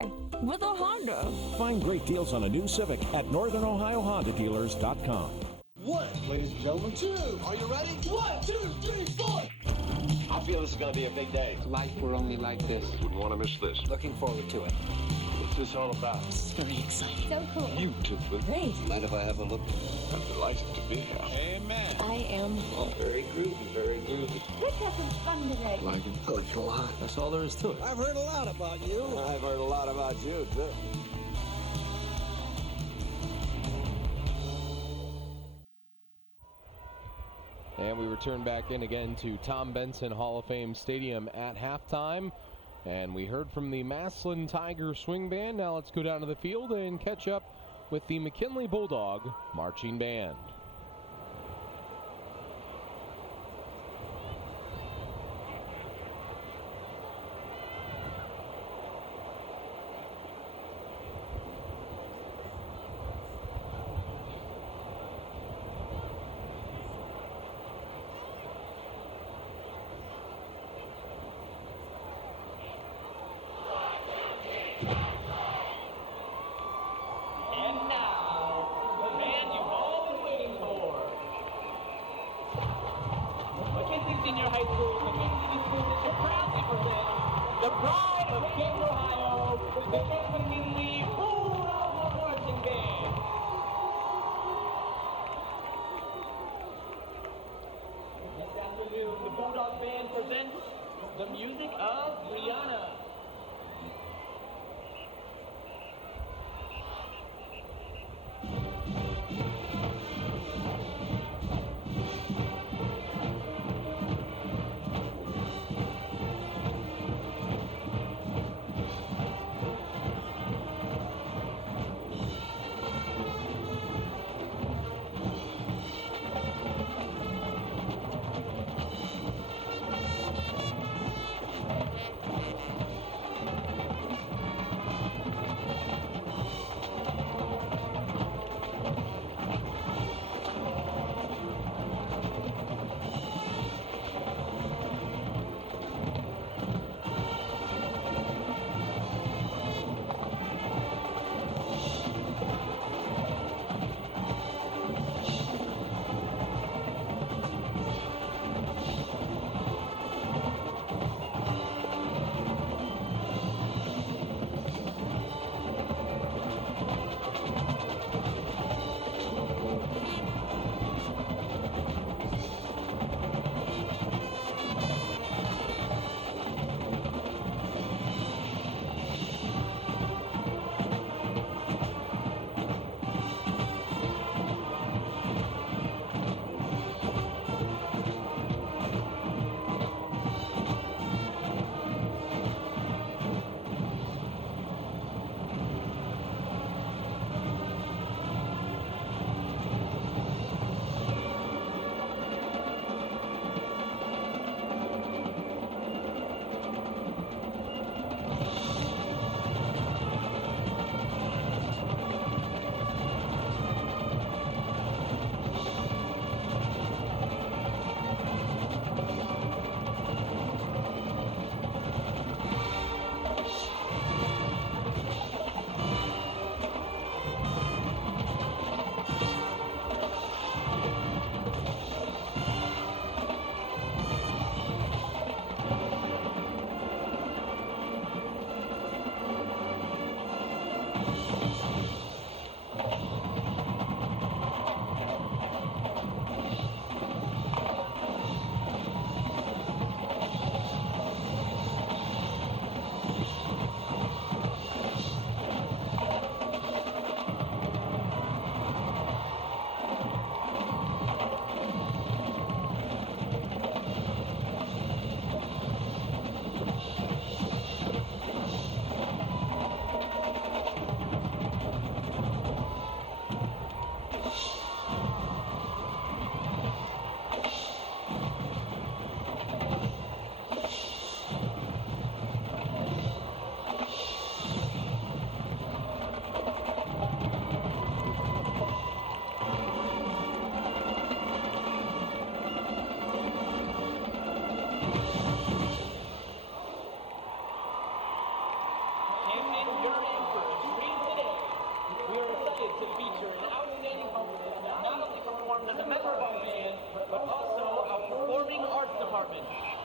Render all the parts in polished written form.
with a Honda. Find great deals on a new Civic at NorthernOhioHondaDealers.com. 1, ladies and gentlemen. 2, are you ready? 1, 2, 3, 4. I feel this is going to be a big day. Life were only like this. Wouldn't want to miss this. Looking forward to it. What's this all about? This is very exciting. So cool. Beautiful. Great. Mind if I have a look? I'm delighted to be here. Amen. I am. Oh, very groovy, very groovy. Let's have some fun today. Like it? I like it a lot. That's all there is to it. I've heard a lot about you. I've heard a lot about you, too. And we return back in again to Tom Benson Hall of Fame Stadium at halftime. And we heard from the Massillon Tiger Swing Band. Now let's go down to the field and catch up with the McKinley Bulldog Marching Band. Senior High School, McKinley School District proudly presents the pride of Canton, Ohio, the McKinley Bulldog Marching Band. This afternoon, the Bulldog Band presents the music of Rihanna.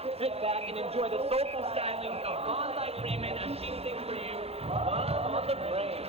Sit back and enjoy the soulful styling of Bonsai Freeman as she sings for you, Love on the Brain.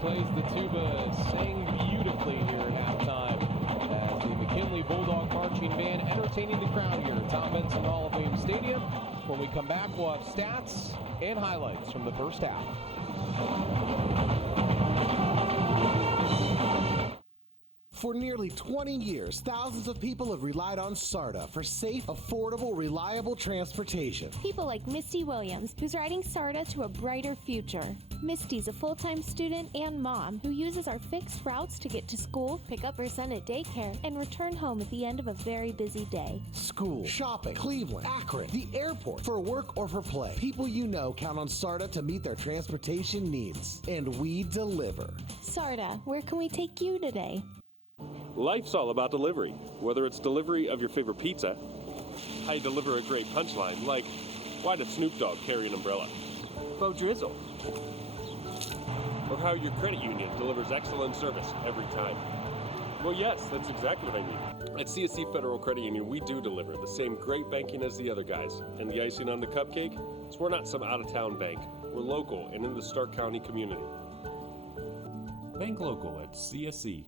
Plays the tuba, sang beautifully here at halftime as the McKinley Bulldog Marching Band entertaining the crowd here at Tom Benson Hall of Fame Stadium. When we come back, we'll have stats and highlights from the first half. For nearly 20 years, thousands of people have relied on SARTA for safe, affordable, reliable transportation. People like Misty Williams, who's riding SARTA to a brighter future. Misty's a full-time student and mom who uses our fixed routes to get to school, pick up her son at daycare, and return home at the end of a very busy day. School, shopping, Cleveland, Akron, the airport, for work or for play. People you know count on SARTA to meet their transportation needs. And we deliver. SARTA, where can we take you today? Life's all about delivery. Whether it's delivery of your favorite pizza, how you deliver a great punchline, like, why did Snoop Dogg carry an umbrella? Bo Drizzle. Or how your credit union delivers excellent service every time. Well, yes, that's exactly what I mean. At CSC Federal Credit Union, we do deliver the same great banking as the other guys. And the icing on the cupcake is we're not some out-of-town bank. We're local and in the Stark County community. Bank local at CSC.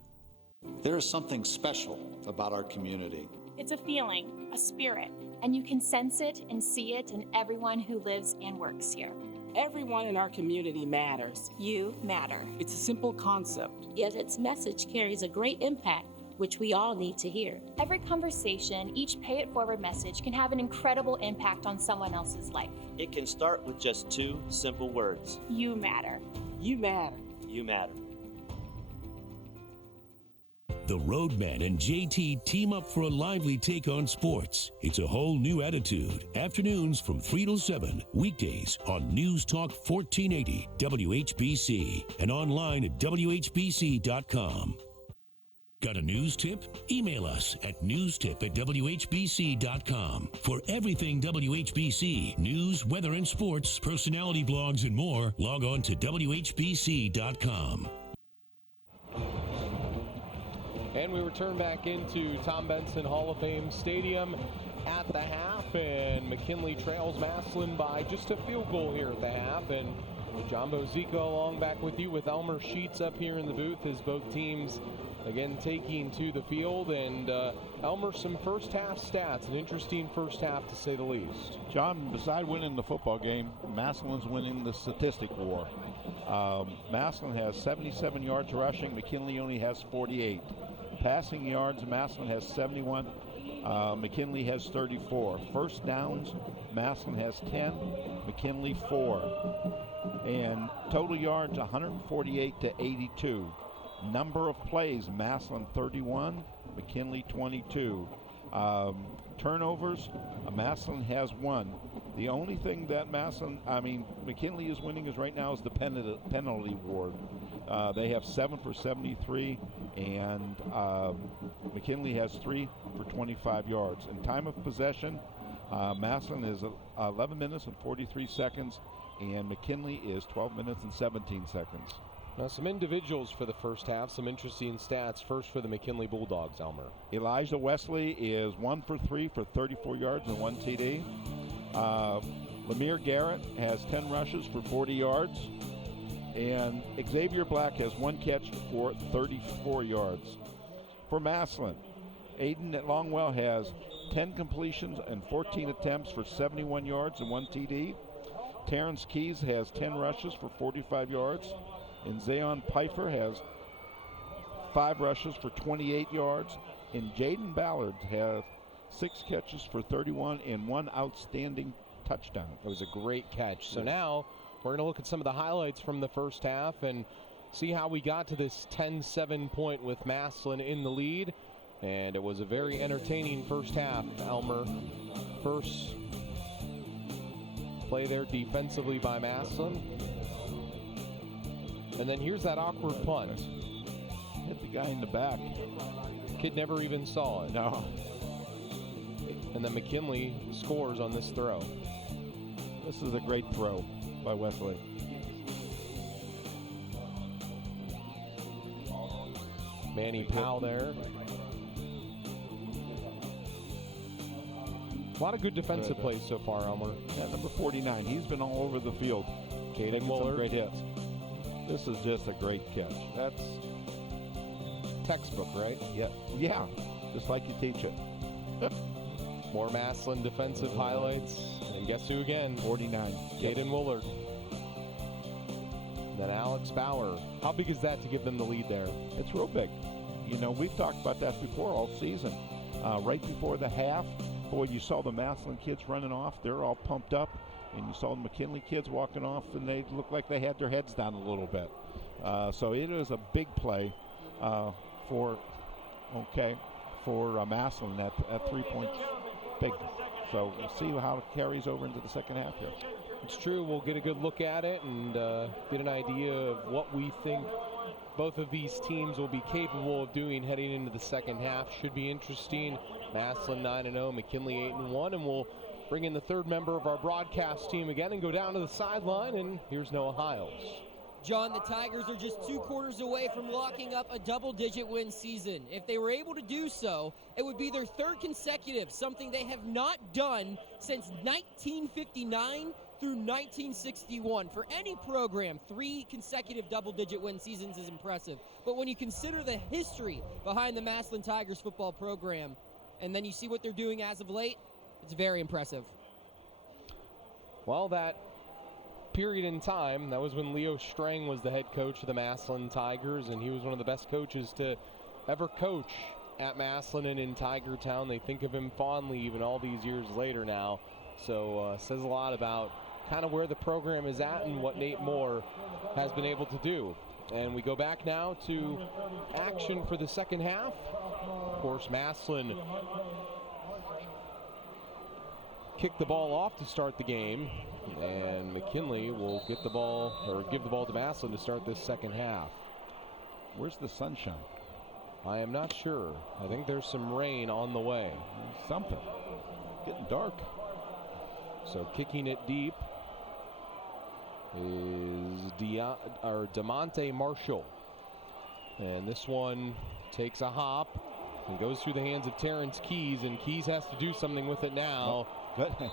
There is something special about our community. It's a feeling, a spirit, and you can sense it and see it in everyone who lives and works here. Everyone in our community matters. You matter. It's a simple concept, yet its message carries a great impact, which we all need to hear. Every conversation, each pay it forward message can have an incredible impact on someone else's life. It can start with just two simple words. You matter. You matter. You matter. The Roadman and JT team up for a lively take on sports. It's a whole new attitude. Afternoons from 3 till 7. Weekdays on News Talk 1480 WHBC and online at WHBC.com. Got a news tip? Email us at newstip@WHBC.com. For everything WHBC, news, weather, and sports, personality blogs, and more, log on to WHBC.com. And we return back into Tom Benson Hall of Fame Stadium at the half, and McKinley trails Massillon by just a field goal here at the half. And John Bozico along back with you with Elmer Sheets up here in the booth as both teams again taking to the field. And Elmer, some first half stats, an interesting first half to say the least. John, beside winning the football game, Massillon's winning the statistic war. Massillon has 77 yards rushing, McKinley only has 48. Passing yards, Massillon has 71. McKinley has 34. First downs, Massillon has 10. McKinley 4. And total yards, 148 to 82. Number of plays, Massillon 31, McKinley 22. Turnovers, Massillon has 1. The only thing that McKinley is winning is right now is the penalty ward. They have 7 for 73, and McKinley has 3 for 25 yards. In time of possession, Massillon is 11 minutes and 43 seconds, and McKinley is 12 minutes and 17 seconds. Now some individuals for the first half, some interesting stats. First for the McKinley Bulldogs, Elmer. Elijah Wesley is 1 for 3 for 34 yards and 1 TD. Lemire Garrett has 10 rushes for 40 yards. And Xavier Black has 1 catch for 34 yards. For Massillon, Aiden Longwell has 10 completions and 14 attempts for 71 yards and 1 TD. Terrence Keys has 10 rushes for 45 yards. And Zayon Pfeiffer has 5 rushes for 28 yards. And Jaden Ballard has 6 catches for 31 and 1 outstanding touchdown. It was a great catch. So now we're going to look at some of the highlights from the first half and see how we got to this 10-7 point with Massillon in the lead. And it was a very entertaining first half, Elmer. First play there defensively by Massillon. And then here's that awkward punt. Hit the guy in the back. Kid never even saw it. No. And then McKinley scores on this throw. This is a great throw by Wesley. Manny Powell there. A lot of good defensive plays so far, Elmer. Yeah, number 49. He's been all over the field. Caden Muller. Some great hits. This is just a great catch. That's textbook, right? Yeah, just like you teach it. More Massillon defensive highlights. And guess who again? 49. Caden Woolard. Then Alex Bauer. How big is that to give them the lead there? It's real big. You know, we've talked about that before all season. Right before the half, boy, you saw the Massillon kids running off. They're all pumped up. And you saw the McKinley kids walking off, and they looked like they had their heads down a little bit. So it is a big play for Massillon at 3 points. Big. So we'll see how it carries over into the second half here. It's true. We'll get a good look at it and get an idea of what we think both of these teams will be capable of doing heading into the second half. Should be interesting. Massillon 9-0, McKinley 8-1, and we'll bring in the third member of our broadcast team again and go down to the sideline, and here's Noah Hiles. John, the Tigers are just 2 quarters away from locking up a double-digit win season. If they were able to do so, it would be their 3rd consecutive, something they have not done since 1959 through 1961. For any program, 3 consecutive double-digit win seasons is impressive. But when you consider the history behind the Massillon Tigers football program, and then you see what they're doing as of late, it's very impressive. Well, that period in time, that was when Leo Strang was the head coach of the Massillon Tigers, and he was one of the best coaches to ever coach at Massillon and in Tiger Town. They think of him fondly even all these years later now. So says a lot about kind of where the program is at and what Nate Moore has been able to do. And we go back now to action for the second half. Of course, Massillon kicked the ball off to start the game, and McKinley will get the ball, or give the ball to Massillon to start this second half. Where's the sunshine? I am not sure. I think there's some rain on the way. Something. Getting dark. So kicking it deep is DeMonte Marshall. And this one takes a hop and goes through the hands of Terrence Keys, and Keys has to do something with it now.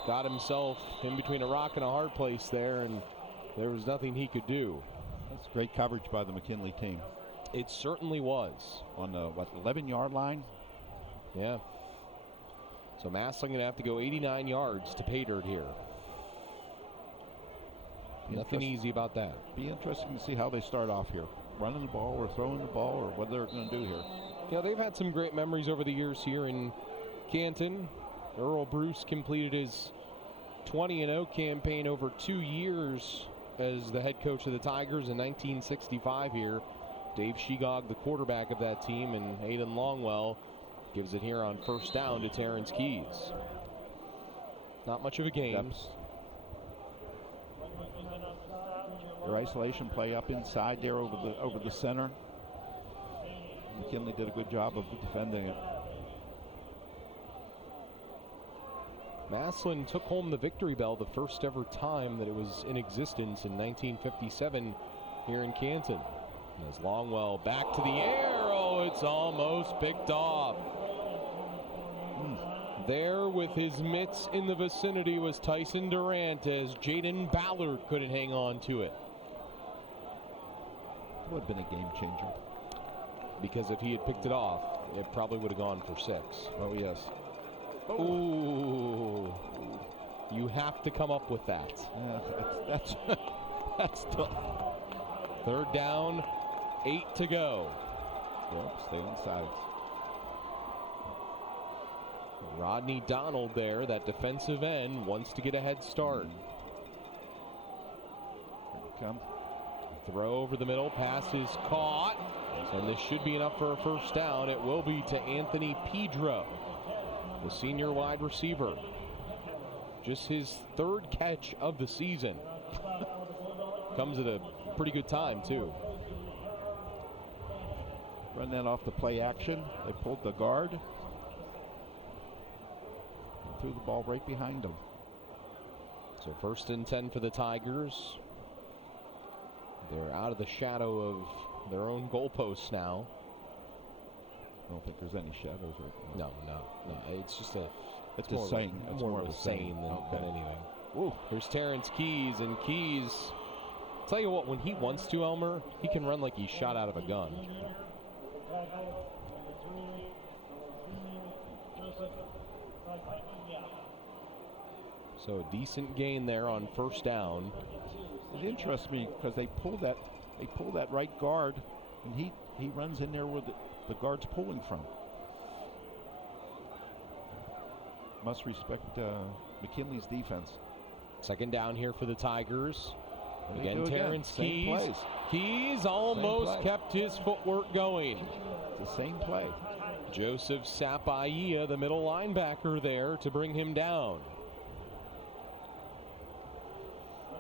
Got himself in between a rock and a hard place there, and there was nothing he could do. That's great coverage by the McKinley team. It certainly was. On the, 11-yard line? Yeah. So Massillon going to have to go 89 yards to pay dirt here. Nothing easy about that. Be interesting to see how they start off here. Running the ball or throwing the ball or what they're going to do here. Yeah, they've had some great memories over the years here in Canton. Earl Bruce completed his 20-0 campaign over 2 years as the head coach of the Tigers in 1965 here. Dave Shegog, the quarterback of that team, and Aiden Longwell gives it here on first down to Terrence Keys. Not much of a game. Their isolation play up inside there over the center. McKinley did a good job of defending it. Massillon took home the victory bell the first ever time that it was in existence in 1957 here in Canton. As Longwell back to the air, oh, it's almost picked off. There with his mitts in the vicinity was Tyson Durant as Jaden Ballard couldn't hang on to it. Would have been a game changer. Because if he had picked it off, it probably would have gone for 6. Oh, yes. Ooh. You have to come up with that. Yeah, that's tough. Third down, 8 to go. Yep, stay on sides. Rodney Donald there, that defensive end, wants to get a head start. Come. Throw over the middle, pass is caught, and this should be enough for a first down. It will be to Anthony Pedro, the senior wide receiver. Just his 3rd catch of the season. Comes at a pretty good time, too. Run that off the play action. They pulled the guard. Threw the ball right behind him. So 1st and 10 for the Tigers. They're out of the shadow of their own goalposts now. I don't think there's any shadows right now. No. It's just a... It's just saying. It's more of a saying than anything. Woo. Here's Terrence Keys, and Keys... Tell you what, when he wants to, Elmer, he can run like he's shot out of a gun. So a decent gain there on first down. It interests me because they pull that right guard, and he runs in there where the guard's pulling from. Must respect McKinley's defense. 2nd down here for the Tigers. Again, Again. Terrence Keys. Plays. Keys almost kept his footwork going. It's the same play. Joseph Sapaia, the middle linebacker there to bring him down.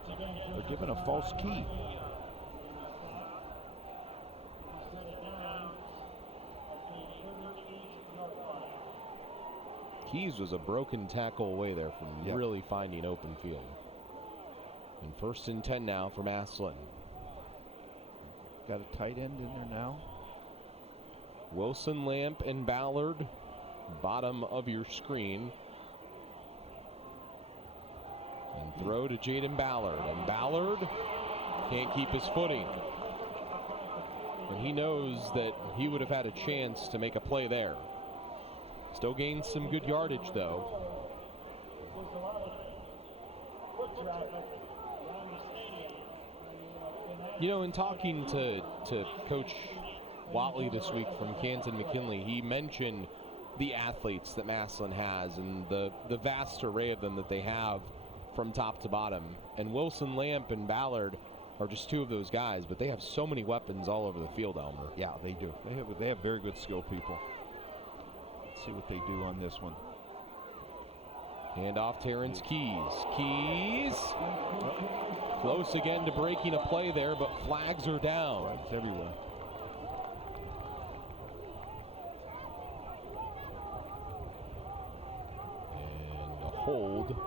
They're given a false key. Keys was a broken tackle away there from really finding open field. And 1st and 10 now for Massillon. Got a tight end in there now. Wilson, Lamp, and Ballard, bottom of your screen. And throw to Jaden Ballard. And Ballard can't keep his footing. And he knows that he would have had a chance to make a play there. Still gains some good yardage, though. You know, in talking to Coach Watley this week from Canton McKinley, he mentioned the athletes that Massillon has and the vast array of them that they have from top to bottom. And Wilson, Lamp, and Ballard are just 2 of those guys, but they have so many weapons all over the field, Elmer. Yeah, they do. They have very good skill people. Let's see what they do on this one. Hand off Terrence Keys. Keys. Close again to breaking a play there, but flags are down. Flags everywhere. And a hold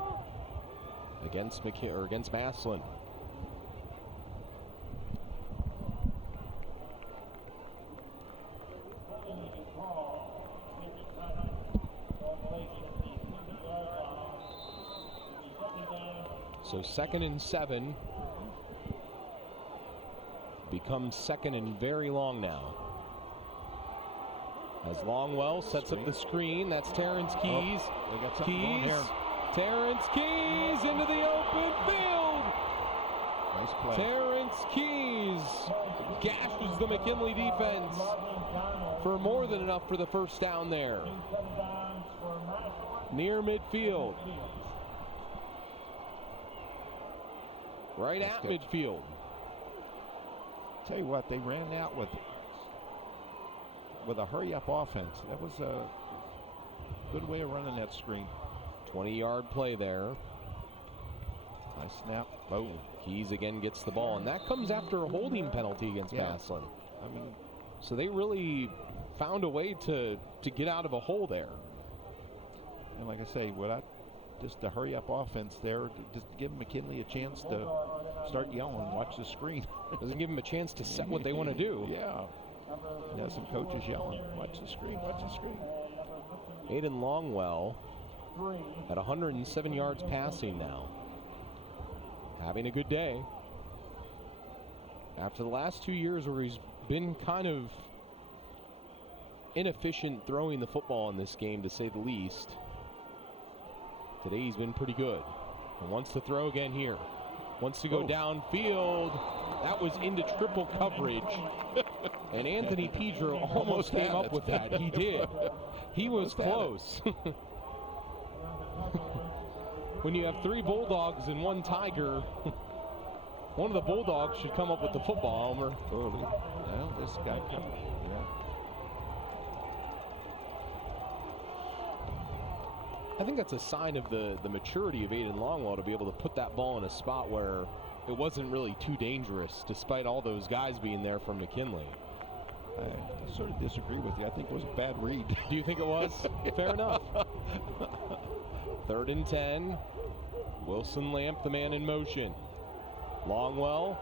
against Massillon. So 2nd and 7 becomes 2nd and very long now. As Longwell sets up the screen, that's Terrence Keys. They got something going here. Terrence Keys into the open field. Nice play. Terrence Keys gashes the McKinley defense for more than enough for the first down there. Near midfield. Right at midfield. Tell you what, they ran out with a hurry-up offense. That was a good way of running that screen. 20-yard play there. Nice snap. Boom. Keys again gets the ball, and that comes after a holding penalty against Massillon. I mean, so they really found a way to get out of a hole there. And like I say, without just the hurry-up offense there, just give McKinley a chance to start yelling, watch the screen. Doesn't give them a chance to set what they want to do. Yeah. And have some coaches yelling, watch the screen, watch the screen. Aiden Longwell at 107 yards passing now. Having a good day. After the last 2 years where he's been kind of inefficient throwing the football in this game, to say the least, today he's been pretty good. And wants to throw again here. Wants to go downfield. That was into triple coverage. And Anthony Pedro almost came up with that. He did. He was close. When you have 3 Bulldogs and 1 Tiger, one of the Bulldogs should come up with the football, Elmer. Early. Well, this guy coming. Yeah. I think that's a sign of the maturity of Aiden Longwell to be able to put that ball in a spot where it wasn't really too dangerous, despite all those guys being there from McKinley. I sort of disagree with you. I think it was a bad read. Do you think it was? Fair enough. 3rd and 10. Wilson Lamp, the man in motion. Longwell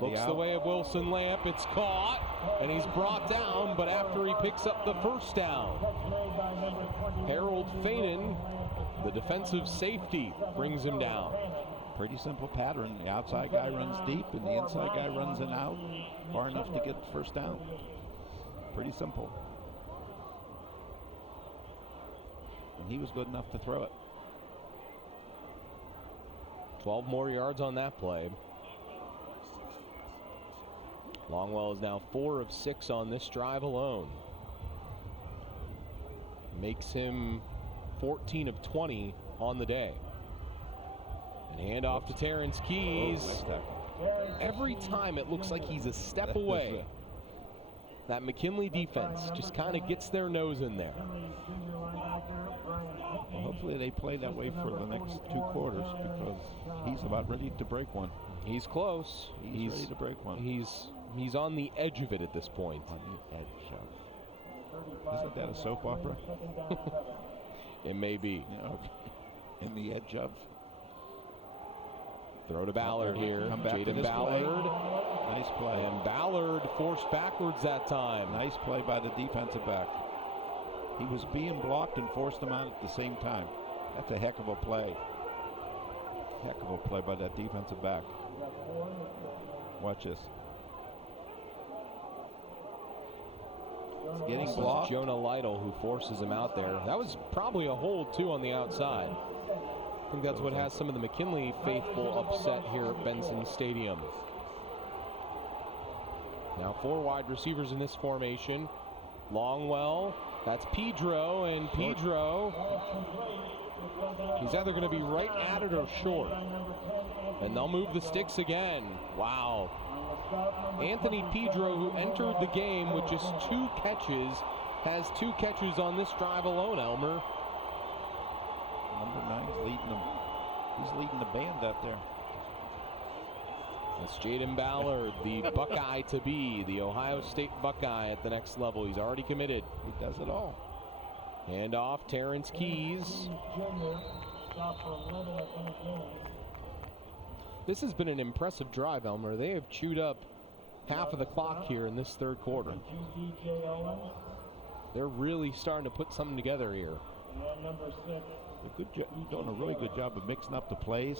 looks the way of Wilson Lamp. It's caught, and he's brought down, but after he picks up the first down. Harold Fainin, the defensive safety, brings him down. Pretty simple pattern. The outside guy runs deep, and the inside guy runs in out far enough to get the first down. Pretty simple. And he was good enough to throw it. 12 more yards on that play. Longwell is now 4 of 6 on this drive alone. Makes him 14 of 20 on the day. And handoff to Terrence Keys. Every time it looks like he's a step away. That McKinley defense just kind of gets their nose in there. Well, hopefully they play that way for the next 2 quarters, because he's about ready to break one. He's close. He's ready to break one. He's on the edge of it at this point. On the edge of. Isn't that a soap opera? It may be. Yeah, okay. In the edge of. Throw to Ballard here. Jaden Ballard. Play. Nice play. And Ballard forced backwards that time. Nice play by the defensive back. He was being blocked and forced him out at the same time. That's a heck of a play. Heck of a play by that defensive back. Watch this. He's getting blocked. Jonah Lytle who forces him out there. That was probably a hold too on the outside. I think that's what has some of the McKinley faithful upset here at Benson Stadium. Now 4 wide receivers in this formation. Longwell, that's Pedro, and Pedro, he's either going to be right at it or short. And they'll move the sticks again. Wow. Anthony Pedro, who entered the game with just 2 catches, has 2 catches on this drive alone, Elmer. Number 9's leading them. He's leading the band out there. That's Jaden Ballard, the Buckeye to be, the Ohio State Buckeye at the next level. He's already committed. He does it all. Hand off, Terrence Keys. This has been an impressive drive, Elmer. They have chewed up half of the clock here in this 3rd quarter. They're really starting to put something together here. Doing a really good job of mixing up the plays.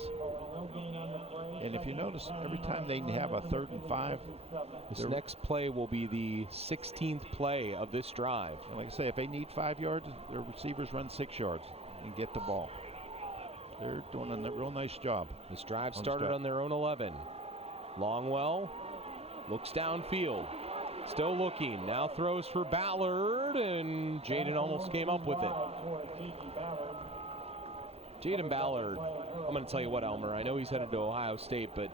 And if you notice, every time they have a 3rd and 5, this next play will be the 16th play of this drive. And like I say, if they need 5 yards, their receivers run 6 yards and get the ball. They're doing a real nice job. This drive started on their own 11. Longwell looks downfield. Still looking. Now throws for Ballard, and Jaden almost came up with it. Jaden Ballard, I'm going to tell you what, Elmer, I know he's headed to Ohio State, but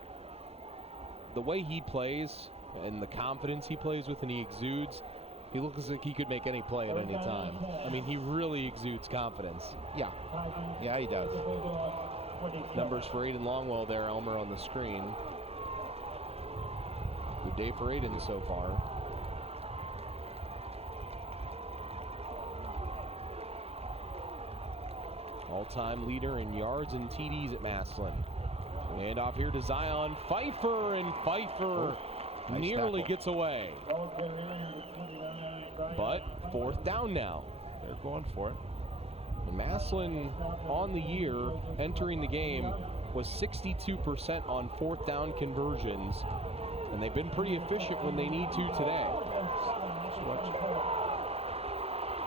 the way he plays and the confidence he plays with and he exudes, he looks like he could make any play at any time. I mean, he really exudes confidence. Yeah. Yeah, he does. Numbers for Aiden Longwell there, Elmer, on the screen. Good day for Aiden so far. All-time leader in yards and TDs at Massillon. And off here to Zion Pfeiffer, and Pfeiffer nearly gets away. But fourth down now. They're going for it. And Massillon on the year, entering the game, was 62% on fourth down conversions. And they've been pretty efficient when they need to today.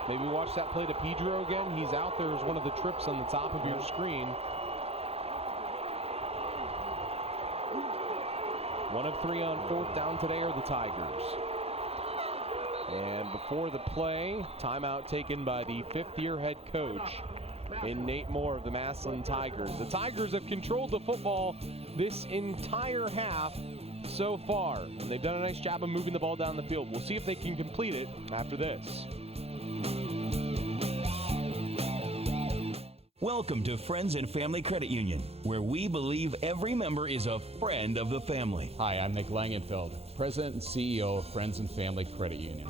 Maybe watch that play to Pedro again. He's out there as one of the trips on the top of your screen. 1 of 3 on fourth down today are the Tigers. And before the play, timeout taken by the fifth-year head coach in Nate Moore of the Massillon Tigers. The Tigers have controlled the football this entire half so far, and they've done a nice job of moving the ball down the field. We'll see if they can complete it after this. Welcome to Friends and Family Credit Union, where we believe every member is a friend of the family. Hi, I'm Nick Langenfeld, President and CEO of Friends and Family Credit Union.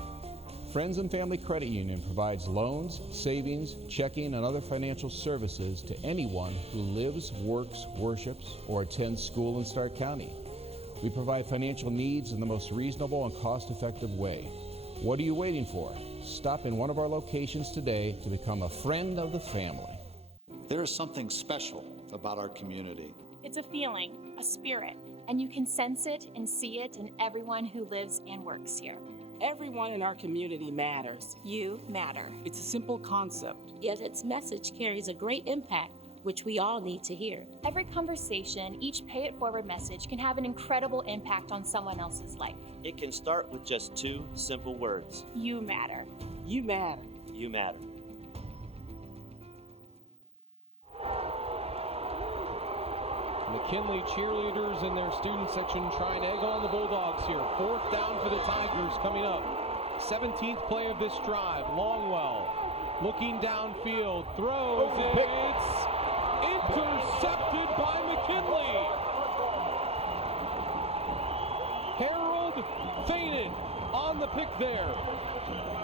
Friends and Family Credit Union provides loans, savings, checking, and other financial services to anyone who lives, works, worships, or attends school in Stark County. We provide financial needs in the most reasonable and cost-effective way. What are you waiting for? Stop in one of our locations today to become a friend of the family. There is something special about our community. It's a feeling, a spirit, and you can sense it and see it in everyone who lives and works here. Everyone in our community matters. You matter. It's a simple concept. Yet its message carries a great impact, which we all need to hear. Every conversation, each pay it forward message can have an incredible impact on someone else's life. It can start with just 2 simple words. You matter. You matter. You matter. McKinley cheerleaders in their student section trying to egg on the Bulldogs here. Fourth down for the Tigers coming up. 17th play of this drive. Longwell looking downfield, throws it. It's intercepted by McKinley. Harold feinted on the pick there.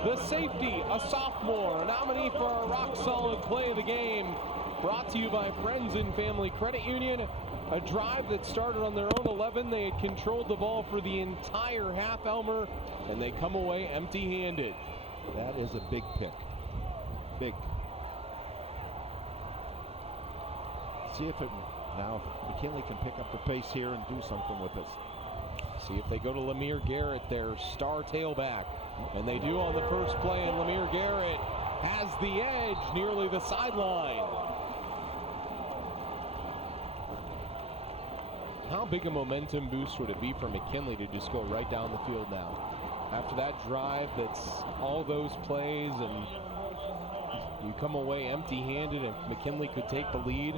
The safety, a sophomore, a nominee for a rock-solid play of the game. Brought to you by Friends and Family Credit Union. A drive that started on their own 11. They had controlled the ball for the entire half, Elmer, and they come away empty-handed. That is a big pick. Big. See if now McKinley can pick up the pace here and do something with this. See if they go to Lemire Garrett, their star tailback. And they do on the first play, and Lemire Garrett has the edge nearly the sideline. How big a momentum boost would it be for McKinley to just go right down the field now? After that drive, that's all those plays, and you come away empty-handed, and McKinley could take the lead.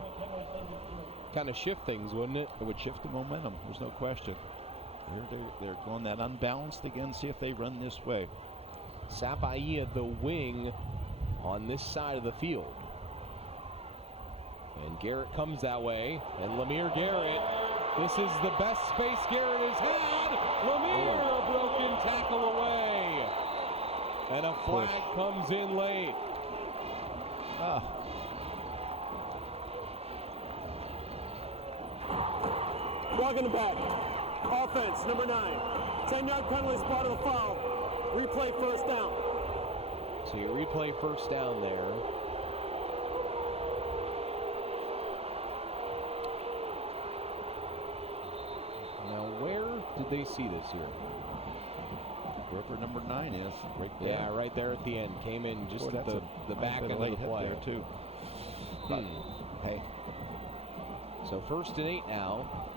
Kind of shift things, wouldn't it? It would shift the momentum, there's no question. They're going that unbalanced again, see if they run this way. Sapaia, the wing, on this side of the field. And Garrett comes that way, and Lemire Garrett, this is the best space Garrett has had. Lemire, a broken tackle away. And a flag comes in late. Walking the back. Offense, number 9. 10-yard penalty spot of the foul. Replay first down. So you replay first down there. Now where did they see this here? Wherever number 9 is, right there. Yeah, right there at the end. Came in just at the back end of the play. There too. But, hey. So 1st and 8 now.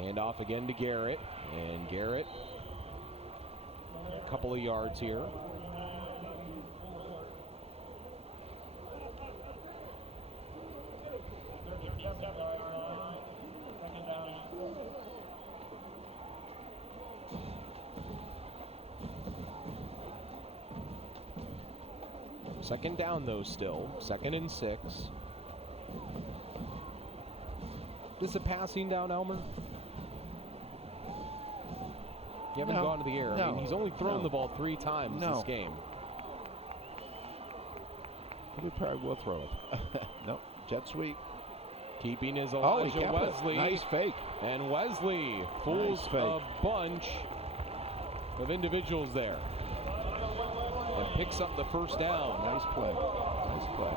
Hand off again to Garrett, and Garrett, a couple of yards here. Second down, though, still. 2nd and 6. This a passing down, Elmer? You haven't gone to the air. I mean, he's only thrown the ball 3 times this game. We probably will throw it. Nope. Jet sweep. Keeping his Elijah Wesley. Nice fake. And Wesley fools a bunch of individuals there. And picks up the first down. Nice play. Nice play.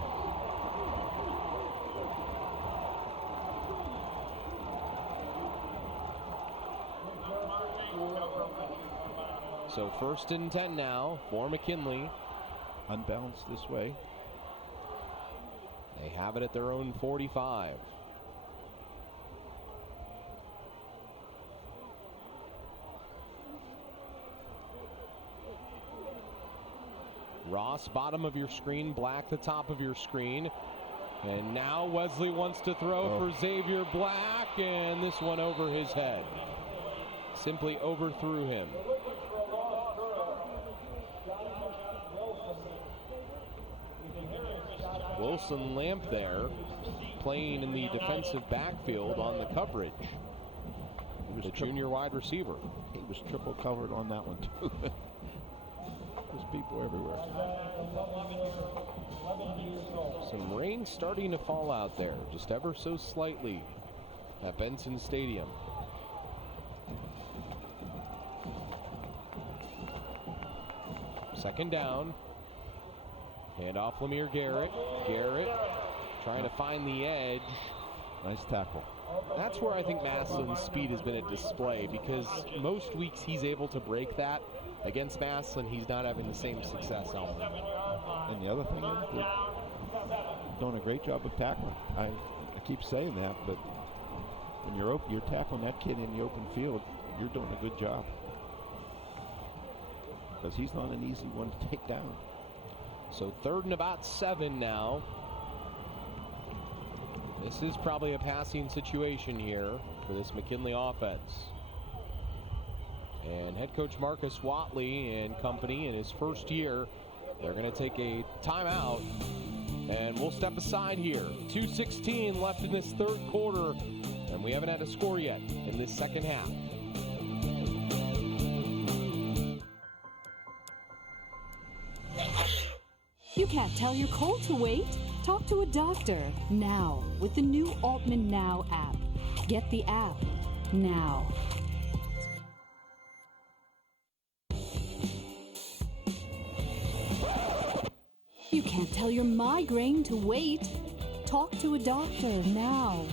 So 1st and 10 now for McKinley. Unbalanced this way. They have it at their own 45. Ross, bottom of your screen, Black, the top of your screen. And now Wesley wants to throw for Xavier Black, and this one over his head. Simply overthrew him. Wilson Lamp there, playing in the defensive backfield on the coverage. The junior wide receiver. He was triple covered on that one, too. There's people everywhere. Some rain starting to fall out there, just ever so slightly at Benson Stadium. Second down. Hand off Lemire Garrett. Garrett trying to find the edge. Nice tackle. That's where I think Massillon's speed has been a display, because most weeks he's able to break that. Against Massillon, he's not having the same success, Elmer. And the other thing is they're doing a great job of tackling. I keep saying that, but when you're tackling that kid in the open field, you're doing a good job. Because he's not an easy one to take down. So 3rd and about 7 now. This is probably a passing situation here for this McKinley offense. And head coach Marcus Watley and company in his first year, they're going to take a timeout. And we'll step aside here. 2:16 left in this 3rd quarter. And we haven't had a score yet in this 2nd half. You can't tell your cold to wait? Talk to a doctor now with the new Altman Now app. Get the app now. You can't tell your migraine to wait. Talk to a doctor now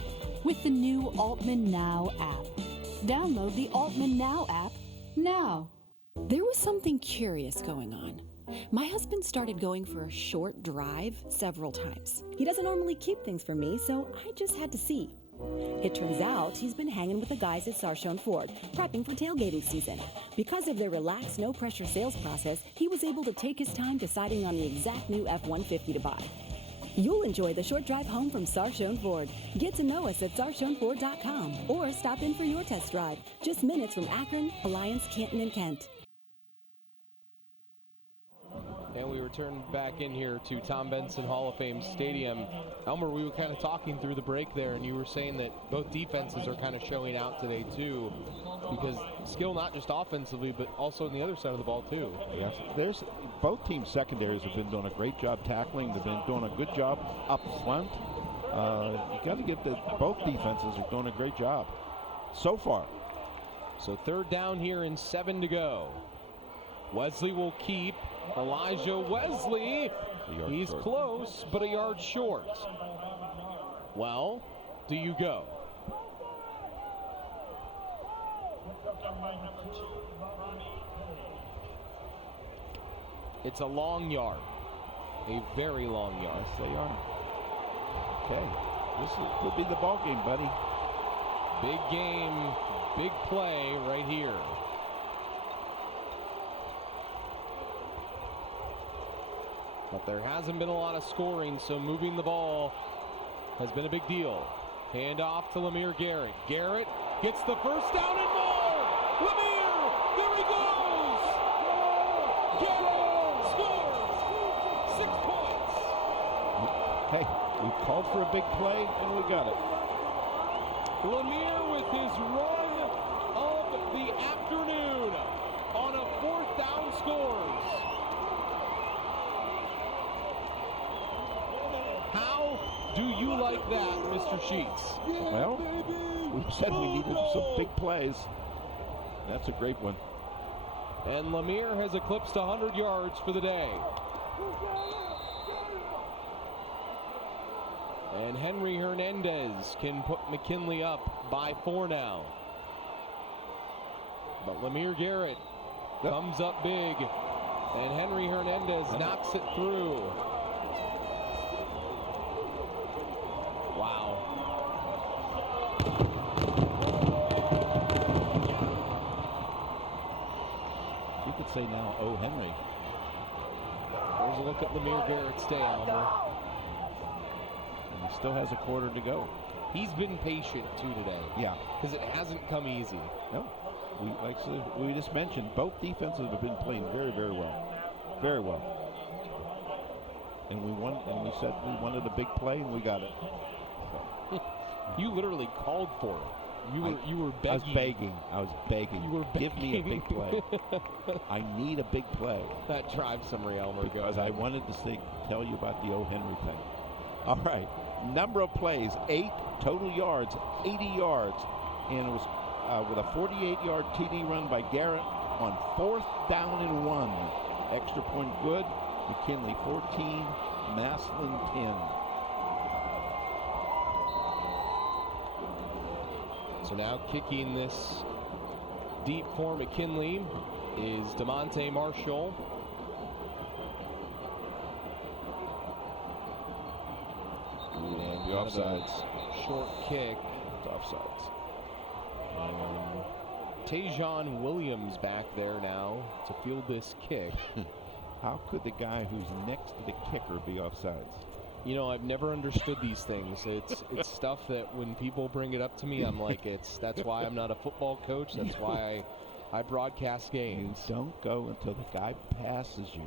with the new Altman Now app. Download the Altman Now app now. There was something curious going on. My husband started going for a short drive several times. He doesn't normally keep things from me, so I just had to see. It turns out he's been hanging with the guys at Sarshone Ford, prepping for tailgating season. Because of their relaxed, no-pressure sales process, he was able to take his time deciding on the exact new F-150 to buy. You'll enjoy the short drive home from Sarshone Ford. Get to know us at sarshoneford.com or stop in for your test drive. Just minutes from Akron, Alliance, Canton, and Kent. And we return back in here to Tom Benson Hall of Fame Stadium. Elmer, we were kind of talking through the break there, and you were saying that both defenses are kind of showing out today too, because skill not just offensively, but also on the other side of the ball too. Yes, both teams' secondaries have been doing a great job tackling. They've been doing a good job up front. You got to get both defenses are doing a great job so far. So 3rd down here and 7 to go. Wesley will keep. Elijah Wesley, he's short. Close, but a yard short. Well, do you go? It's a long yard, a very long yard. Yes, they are. Okay, this could be the ball game, buddy. Big game, big play right here. But there hasn't been a lot of scoring, so moving the ball has been a big deal. Hand off to Lemire Garrett. Garrett gets the first down and more! Lemire! There he goes! Garrett scores! 6 points! Hey, we called for a big play, and we got it. Lemire with his run of the afternoon on a 4th down scores. How do you like that, Mr. Sheets? Well, we said we needed some big plays. That's a great one. And Lemire has eclipsed 100 yards for the day. And Henry Hernandez can put McKinley up by 4 now. But Lemire Garrett comes up big, and Henry Hernandez knocks it through. Wow. You could say now, oh, Henry. There's a look at Lemire Garrett's day, Elmer. And he still has a quarter to go. He's been patient, too, today. Yeah. Because it hasn't come easy. No. We just mentioned, both defenses have been playing very, very well. Very well. And we won, and we said we wanted a big play, and we got it. So. You literally called for it. You were begging. I was begging. You were begging. Give me a big play. I need a big play. That drives summary, Elmer. Because I wanted to tell you about the O. Henry thing. All right. Number of plays, 8 total yards, 80 yards. And it was with a 48-yard TD run by Garrett on 4th down and 1. Extra point good. McKinley 14, Massillon 10. So now kicking this deep for McKinley is DeMonte Marshall. And the offsides. Short kick. It's offsides. Tajon Williams back there now to field this kick. How could the guy who's next to the kicker be offsides? You know, I've never understood these things. It's stuff that when people bring it up to me, I'm like, that's why I'm not a football coach. That's why I broadcast games. You don't go until the guy passes you.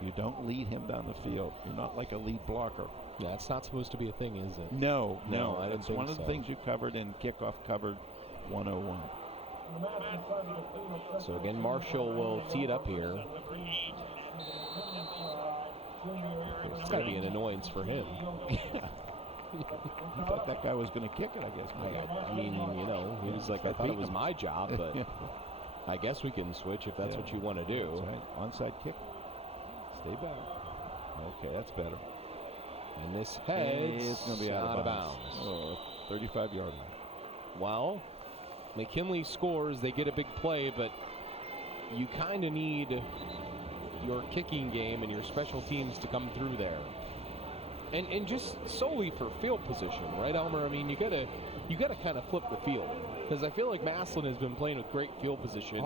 You don't lead him down the field. You're not like a lead blocker. That's not supposed to be a thing, is it? No. I didn't It's think one of the things you covered in Kickoff Covered 101. So again, Marshall will tee it up here. It's got to be an annoyance for him. He thought that guy was going to kick it, I guess. I mean, you know, he was like, I thought it was my job, but I guess we can switch if that's what you want to do. That's right. Onside kick. Stay back. Okay, that's better. And this heads it's going to be out of bounds. 35-yard line. Well, McKinley scores. They get a big play, but you kind of need your kicking game and your special teams to come through there. And just solely for field position, right, Elmer? I mean, you gotta kind of flip the field. Because I feel like Massillon has been playing with great field position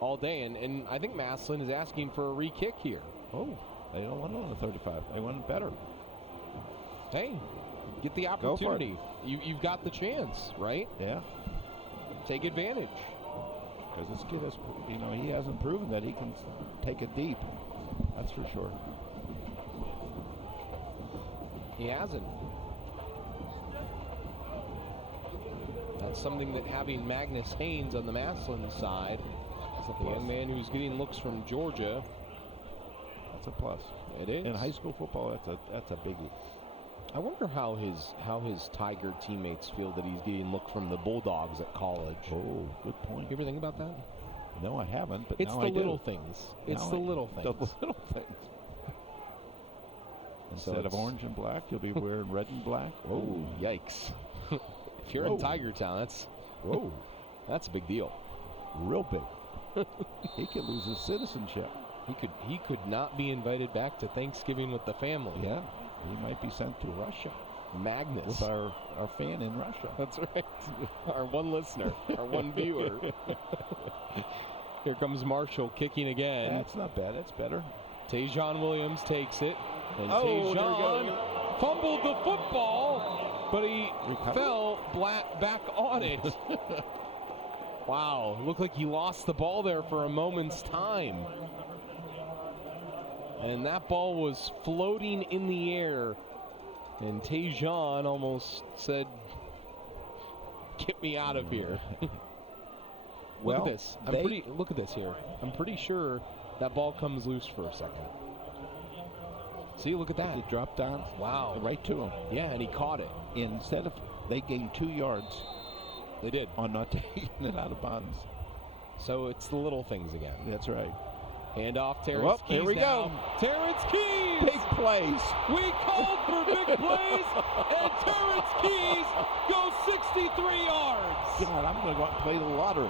all day. And I think Massillon is asking for a re-kick here. Oh, they don't want it on the 35. They want it better. Hey, get the opportunity. You've got the chance, right? Yeah. Take advantage. Because this kid has, he hasn't proven that he can take it deep. That's for sure. He hasn't. That's something that having Magnus Haynes on the Massillon side, the young man who's getting looks from Georgia, that's a plus. It is. In high school football, that's a biggie. I wonder how his Tiger teammates feel that he's getting look from the Bulldogs at college. Oh, good point. You ever think about that? No, I haven't, but it's now the I do. little things. It's the little things. The little things. Instead of orange and black, you'll be wearing red and black. Oh, yikes. If you're in Tiger Town, that's a big deal. Real big. He could lose his citizenship. He could not be invited back to Thanksgiving with the family. Yeah. He might be sent to Russia. Magnus. With our fan in Russia. That's right. Our one listener, our one viewer. Here comes Marshall kicking again. That's not bad. That's better. Tajon Williams takes it. And Oh, Tajon fumbled the football, but he fell back on it. Wow, looked like he lost the ball there for a moment's time. And that ball was floating in the air. And Tajon almost said, "Get me out of here." Look at this. Look at this here. I'm pretty sure that ball comes loose for a second. See, look at that. It dropped down. Wow. Right to him. Yeah, and he caught it. Instead of, they gained 2 yards. They did. On not taking it out of bounds. So it's the little things again. That's right. Hand off Terrence Keys. Here we go. Terrence Keys. Big plays. We called for big plays, and Terrence Keys goes 63 yards. God, I'm going to go out and play the lottery.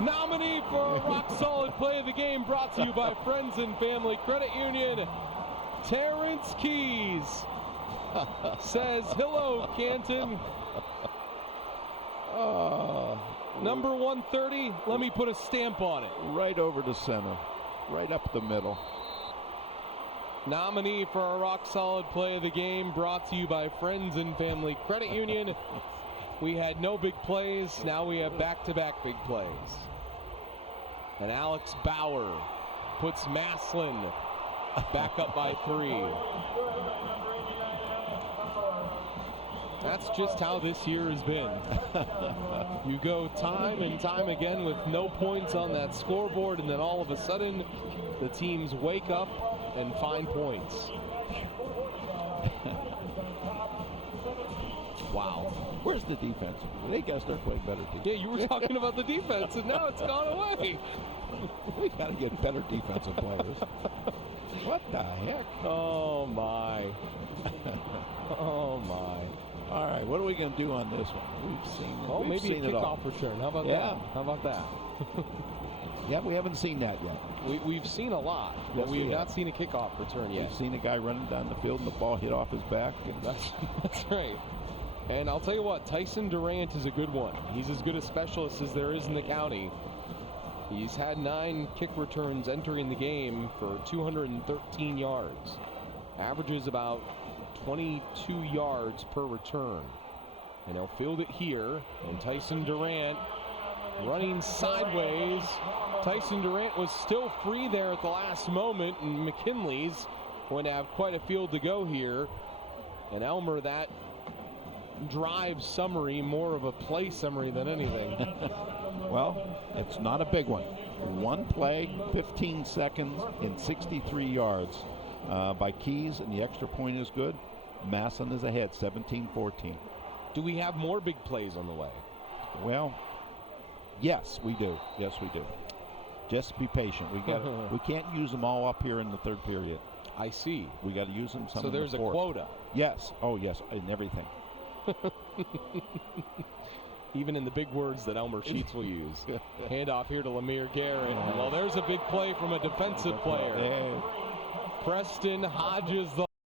Nominee for a rock-solid play of the game brought to you by Friends and Family Credit Union. Terrence Keys says, "Hello, Canton." Number 130, let me put a stamp on it. Right over the center. Right up the middle. Nominee for a rock-solid play of the game brought to you by Friends and Family Credit Union. We had no big plays. Now we have back-to-back big plays. And Alex Bauer puts Massillon back up by 3. That's just how this year has been. You go time and time again with no points on that scoreboard, and then all of a sudden, the teams wake up and find points. Wow. Where's the defense? They got to start playing better defense. Yeah, you were talking about the defense, and now it's gone away. We got to get better defensive players. What the heck? Oh, my. Oh, my. All right, what are we going to do on this one? We've seen it. Oh, maybe a kickoff return. How about that? How about that? Yeah, we haven't seen that yet. We've seen a lot, but we've not seen a kickoff return yet. We've seen a guy running down the field and the ball hit off his back. And that's right. And I'll tell you what, Tyson Durant is a good one. He's as good a specialist as there is in the county. He's had 9 kick returns entering the game for 213 yards. Averages about 22 yards per return. And he'll field it here. And Tyson Durant running sideways. Tyson Durant was still free there at the last moment, and McKinley's going to have quite a field to go here. And Elmer, that drive summary, more of a play summary than anything. Well, it's not a big one. One play, 15 seconds, and 63 yards by Keys, and the extra point is good. Massillon is ahead, 17-14. Do we have more big plays on the way? Well, yes, we do. Yes, we do. Just be patient. We can't use them all up here in the third period. I see. We got to use them some. So there's a quota. Yes. Oh, yes, in everything. Even in the big words that Elmer Sheets will use. Handoff here to Lemire Garrett. Well, there's a big play from a defensive player. Preston Hodges.